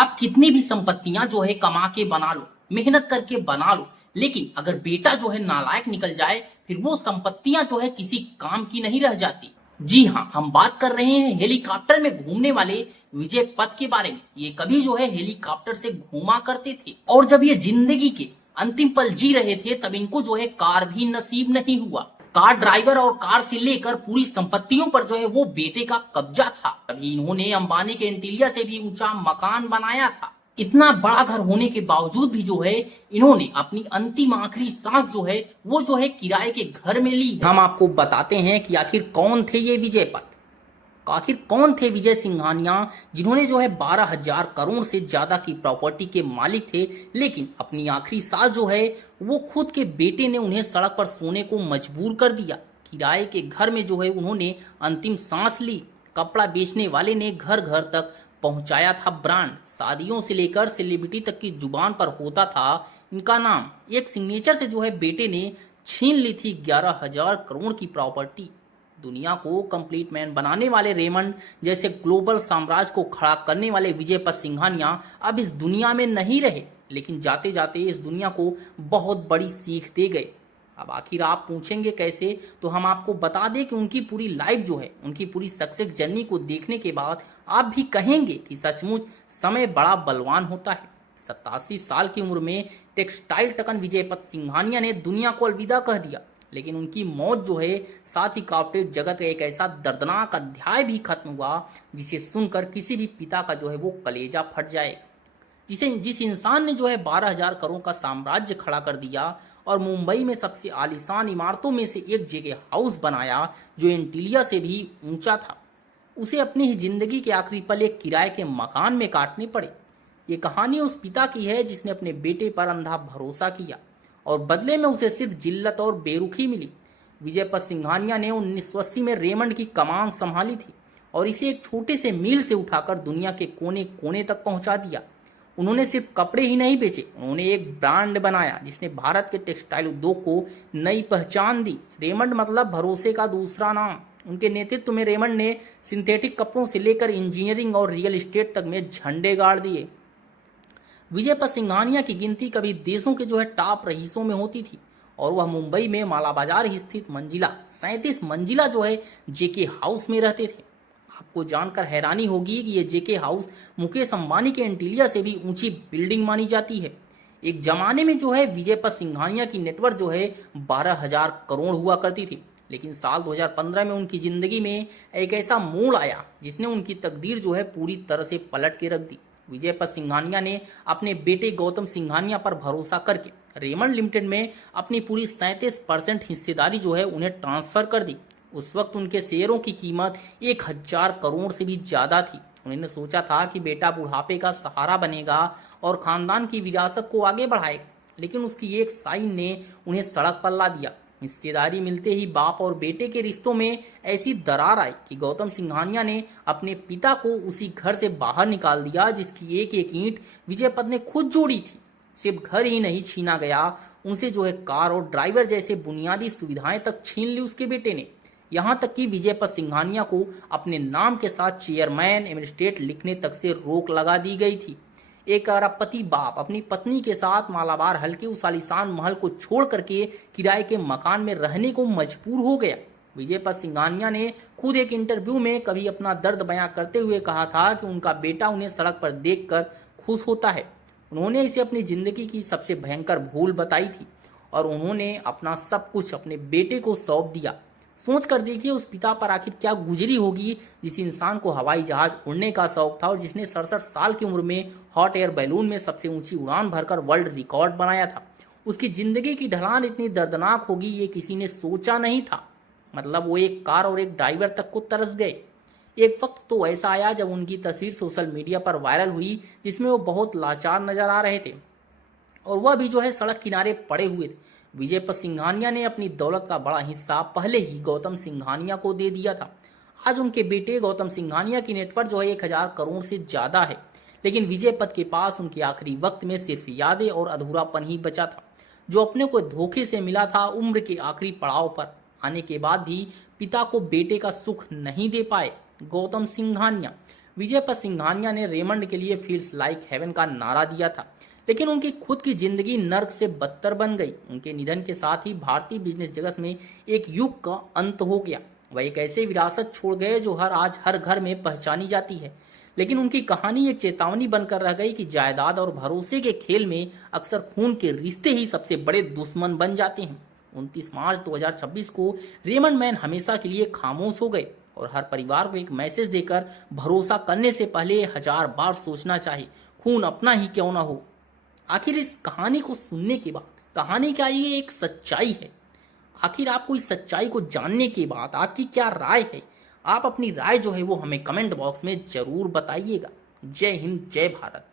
आप कितनी भी संपत्तियां जो है कमा के बना लो, मेहनत करके बना लो, लेकिन अगर बेटा जो है नालायक निकल जाए, फिर वो संपत्तियां जो है किसी काम की नहीं रह जाती। जी हाँ, हम बात कर रहे हैं हेलीकॉप्टर में घूमने वाले विजय पथ के बारे में। ये कभी जो है हेलीकॉप्टर से घूमा करते थे और जब ये जिंदगी के अंतिम पल जी रहे थे तब इनको जो है कार भी नसीब नहीं हुआ। कार ड्राइवर और कार से लेकर पूरी संपत्तियों पर जो है वो बेटे का कब्जा था। अभी इन्होंने अंबानी के इंटीरिया से भी ऊंचा मकान बनाया था। इतना बड़ा घर होने के बावजूद भी जो है इन्होंने अपनी अंतिम आखिरी सांस जो है वो जो है किराए के घर में ली है। हम आपको बताते हैं कि आखिर कौन थे ये विजय पथ, आखिर कौन थे विजय सिंघानिया, जिन्होंने जो है 12,000 करोड़ से ज्यादा की प्रॉपर्टी के मालिक थे, लेकिन अपनी आखिरी सांस जो है वो खुद के बेटे ने उन्हें सड़क पर सोने को मजबूर कर दिया। किराए के घर में जो है उन्होंने अंतिम सांस ली। कपड़ा बेचने वाले ने घर घर तक पहुंचाया था ब्रांड। शादियों से लेकर सेलिब्रिटी तक की जुबान पर होता था इनका नाम। एक सिग्नेचर से जो है बेटे ने छीन ली थी 11,000 करोड़ की प्रॉपर्टी। दुनिया को कंप्लीट मैन बनाने वाले रेमंड जैसे ग्लोबल साम्राज्य को खड़ा करने वाले विजय पथ सिंघानिया अब इस दुनिया में नहीं रहे, लेकिन जाते जाते इस दुनिया को बहुत बड़ी सीख दे गए। अब आखिर आप पूछेंगे कैसे, तो हम आपको बता दें कि उनकी पूरी लाइफ जो है, उनकी पूरी सक्सेस जर्नी को देखने के बाद आप भी कहेंगे कि सचमुच समय बड़ा बलवान होता है। 87 साल की उम्र में टेक्सटाइल टकन विजय पथ सिंघानिया ने दुनिया को अलविदा कह दिया, लेकिन उनकी मौत जो है साथ ही कॉर्पोरेट जगत का एक ऐसा दर्दनाक अध्याय भी खत्म हुआ जिसे सुनकर किसी भी पिता का जो है वो कलेजा फट जाएगा। जिस इंसान ने जो है 12,000 करोड़ का साम्राज्य खड़ा कर दिया और मुंबई में सबसे आलीशान इमारतों में से एक जेके हाउस बनाया जो एंटीलिया से भी ऊंचा था, उसे अपनी ही जिंदगी के आखिरी पल एक किराए के मकान में काटने पड़े। ये कहानी उस पिता की है जिसने अपने बेटे पर अंधा भरोसा किया और बदले में उसे सिर्फ जिल्लत और बेरुखी मिली। विजय पथ सिंघानिया ने 1980 में रेमंड की कमान संभाली थी और इसे एक छोटे से मील से उठाकर दुनिया के कोने कोने तक पहुंचा दिया। उन्होंने सिर्फ कपड़े ही नहीं बेचे, उन्होंने एक ब्रांड बनाया जिसने भारत के टेक्सटाइल उद्योग को नई पहचान दी। रेमंड मतलब भरोसे का दूसरा नाम। उनके नेतृत्व में रेमंड ने सिंथेटिक कपड़ों से लेकर इंजीनियरिंग और रियल एस्टेट तक में झंडे गाड़ दिए। विजय पथ सिंघानिया की गिनती कभी देशों के जो है टॉप रईसों में होती थी और वह मुंबई में माला बाजार स्थित मंजिला 37 मंजिला जो है जेके हाउस में रहते थे। आपको जानकर हैरानी होगी कि ये जेके हाउस मुकेश अंबानी के एंटीलिया से भी ऊंची बिल्डिंग मानी जाती है। एक जमाने में जो है विजय पथ सिंघानिया की नेटवर्थ जो है 12,000 करोड़ हुआ करती थी, लेकिन साल 2015 में उनकी जिंदगी में एक ऐसा मोड़ आया जिसने उनकी तकदीर जो है पूरी तरह से पलट के रख दी। विजय पथ सिंघानिया ने अपने बेटे गौतम सिंघानिया पर भरोसा करके रेमंड लिमिटेड में अपनी पूरी 37% हिस्सेदारी जो है उन्हें ट्रांसफर कर दी। उस वक्त उनके शेयरों की कीमत 1,000 करोड़ से भी ज्यादा थी। उन्होंने सोचा था कि बेटा बुढ़ापे का सहारा बनेगा और खानदान की विरासत को आगे बढ़ाएगा, लेकिन उसकी एक साइन ने उन्हें सड़क पर ला दिया। हिस्सेदारी मिलते ही बाप और बेटे के रिश्तों में ऐसी दरार आई कि गौतम सिंघानिया ने अपने पिता को उसी घर से बाहर निकाल दिया जिसकी एक एक ईंट विजय पथ ने खुद जोड़ी थी। सिर्फ घर ही नहीं छीना गया, उनसे जो है कार और ड्राइवर जैसे बुनियादी सुविधाएं तक छीन ली उसके बेटे ने। यहाँ तक कि विजय पथ सिंघानिया को अपने नाम के साथ चेयरमैन एस्टेट लिखने तक से रोक लगा दी गई थी। एक अरबपति बाप अपनी पत्नी के साथ मालाबार हल्के उस आलीशान महल को छोड़ करके किराए के मकान में रहने को मजबूर हो गया। विजय पथ सिंघानिया ने खुद एक इंटरव्यू में कभी अपना दर्द बयां करते हुए कहा था कि उनका बेटा उन्हें सड़क पर देखकर खुश होता है। उन्होंने इसे अपनी जिंदगी की सबसे भयंकर भूल बताई थी और उन्होंने अपना सब कुछ अपने बेटे को सौंप दिया। सोच कर देखिए उस पिता पर आखिर क्या गुजरी होगी जिस इंसान को हवाई जहाज उड़ने का शौक था और जिसने 67 साल की उम्र में हॉट एयर बैलून में सबसे ऊंची उड़ान भरकर वर्ल्ड रिकॉर्ड बनाया था। उसकी जिंदगी की ढलान इतनी दर्दनाक होगी ये किसी ने सोचा नहीं था। मतलब वो एक कार और एक ड्राइवर तक को तरस गए। एक वक्त तो ऐसा आया जब उनकी तस्वीर सोशल मीडिया पर वायरल हुई जिसमें वो बहुत लाचार नजर आ रहे थे और वह भी जो है सड़क किनारे पड़े हुए थे। विजय पथ सिंघानिया ने अपनी दौलत का बड़ा हिस्सा पहले ही गौतम सिंघानिया को दे दिया था। आज उनके बेटे गौतम सिंघानिया की नेटवर्थ जो है 1,000 करोड़ से ज्यादा है, लेकिन विजय पथ के पास उनके आखिरी वक्त में सिर्फ यादें और अधूरापन ही बचा था जो अपने को धोखे से मिला था। उम्र के आखिरी पड़ाव पर आने के बाद भी पिता को बेटे का सुख नहीं दे पाए गौतम सिंघानिया विजय सिंघानिया ने रेमंड के लिए फील्स लाइक हेवन का नारा दिया था, लेकिन उनकी खुद की जिंदगी नर्क से बदतर बन गई। उनके निधन के साथ ही भारतीय बिजनेस जगत में एक युग का अंत हो गया। वह एक ऐसे विरासत छोड़ गए जो आज हर घर में पहचानी जाती है, लेकिन उनकी कहानी एक चेतावनी बनकर रह गई कि जायदाद और भरोसे के खेल में अक्सर खून के रिश्ते ही सबसे बड़े दुश्मन बन जाते हैं। 29 मार्च 2026 को रेमंड मैन हमेशा के लिए खामोश हो गए और हर परिवार को एक मैसेज देकर भरोसा करने से पहले 1000 बार सोचना चाहिए, खून अपना ही क्यों ना हो। आखिर इस कहानी को सुनने के बाद कहानी का ये एक सच्चाई है। आखिर आपको इस सच्चाई को जानने के बाद आपकी क्या राय है? आप अपनी राय जो है वो हमें कमेंट बॉक्स में जरूर बताइएगा। जय हिंद, जय भारत।